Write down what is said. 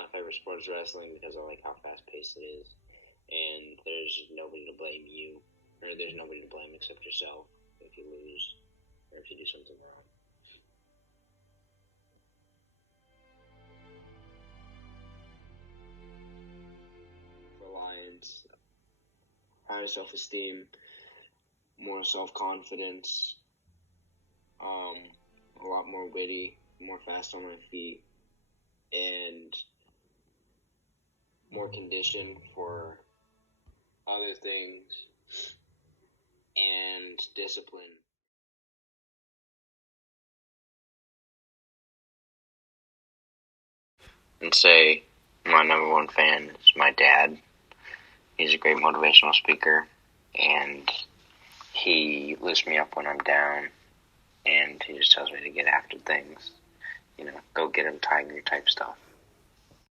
my favorite sport is wrestling because I like how fast-paced it is. And there's nobody to blame you, or there's nobody to blame except yourself if you lose or if you do something wrong. Reliance, higher self-esteem, more self-confidence, a lot more witty, more fast on my feet, and more conditioned for other things, and discipline. And say my number one fan is my dad. He's a great motivational speaker, and he lifts me up when I'm down, and he just tells me to get after things. Go get 'em, Tiger type stuff.